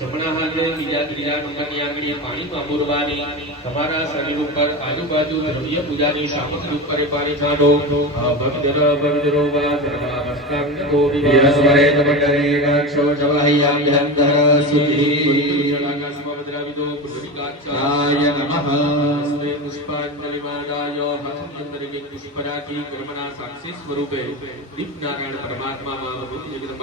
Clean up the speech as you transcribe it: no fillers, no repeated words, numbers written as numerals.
જમણા હાથે બીજા ત્રીજા નંબરની આંગળીએ પાણીમાં બોરવાની તમારા શરીર ઉપર આજુબાજુ દ્રવ્ય પૂજાની સામગ્રી ઉપર પાણી છાંટો ભક્તજનો ભક્તજનો વા સર્વાવસ્થાંગ ગોવિંદ સ્વરે તમકરે કાક્ષો જવાહ્યામ ધર સુતિ જલાકાશમાં દ્રાવિદો પુષ્ટિકાચાર્ય નમઃ સ્વે પુષ્પાંજલિમાદાય હાથની અંદર એક પુષ્પ રાખી કર્મના સાક્ષી સ્વરૂપે દીપ નારાયણ પરમાત્મામાં ભક્તિ જગત